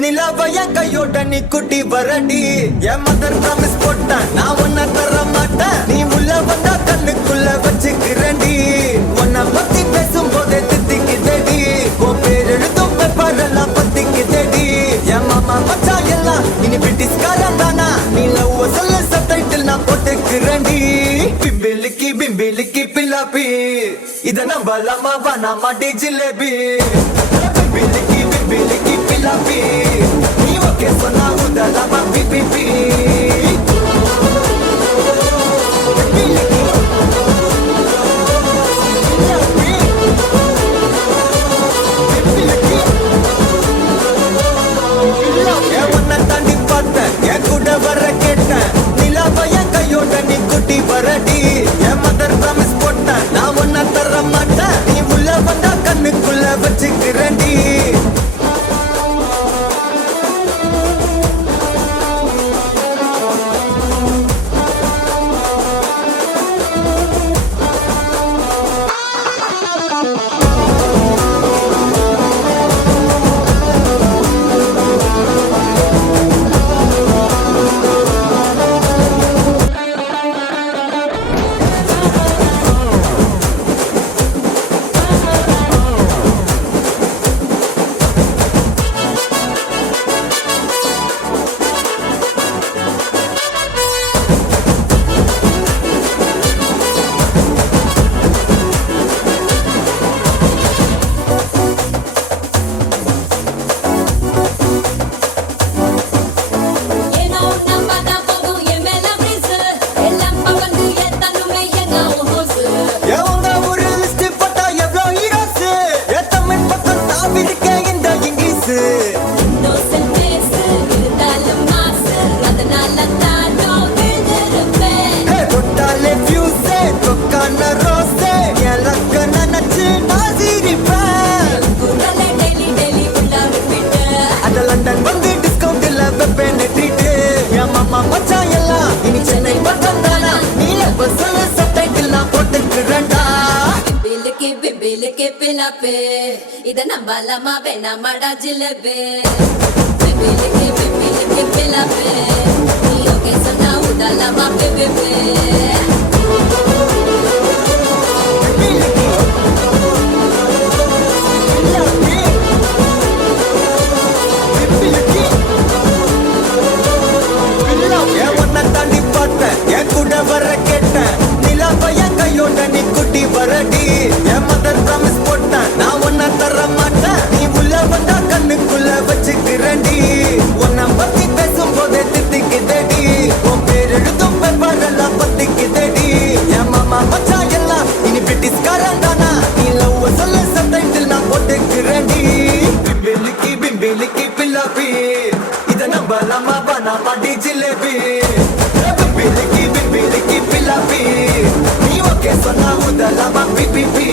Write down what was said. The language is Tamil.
நிலவைய கையோட நீ குட்டி வரடி என் மதர் ப்ராமிஸ் போட்டேன் நான் உன்ன தர மாட்டேன் நீ உள்ள வந்தா கண்ணுக்குள்ள வச்சுக்கிறேன்டி உன்னை பத்தி பேசும் போதே தித்திக்குதடி உன் பேர் எழுதும் பேப்பரெல்லாம் பத்திக்குதடி என் மாமா மச்சா எல்லாம் இனி பிரிட்டிஷ்காரன் தானா நீ லவ் சொல்ல சப்டைட்டில் நான் போட்டுக்கிறேன்டி பிம்பிலிக்கி பிம்பிலிக்கி பில்லாப்பி இத நம்பலாமா வேணாமா டி ஜிலேபி பிம்பிலிக்கி பிம்பிலிக்கி பில்லாப்பி நீ ஓகே சொன்னா உதலாமா பிபிபி தாண்டி பார்த்தேன் என் கூட வர கேட்டேன் நிலாவைய கையோட நீ குட்டி வரடி என் மதர் ப்ராமிஸ் போட்டேன் நான் ஒன்ன தர மாட்டேன் நீ உள்ள வந்தா கண்ணுக்குள்ள வச்சுக்கிறேன்டி இத நம்பலாமா வேணாமாடா ஜிலேபி பிபிலிக்கி பிபிலிக்கி பில்லாப்பி நீ ஓகே சொன்னா உதலாமா பிபிபி தாண்டி பார்த்தேன் என் கூட வர கேட்டேன் நிலாவைய கையோட நீ குட்டி வரடி என் மதர் ப்ராமிஸ் போட்டேன் நான் உன்ன தர மாட்டேன் நீ உள்ள வந்தா கண்ணுக்குள்ள வச்சுக்கிறேன்டி உன்னை பத்தி பேசும் போதே தித்திக்குதடி உன் பேர் எழுதும் பேப்பரெல்லாம் பத்திக்குதடி என் மாமா மச்சா எல்லாம் இனி பிரிட்டிஷ்காரன் தானா நீ லவ் சொல்ல சப்டைட்டில் நான் போட்டுக்கிறேன்டி பிம்பிலிக்கி பிம்பிலிக்கி பில்லாப்பி இத நம்பலாமா வேணாமா டி ஜிலேபி பிம்பிலிக்கி பிம்பிலிக்கி பில்லாப்பி நீ ஓகே சொன்னா உதலாமா பிபிபி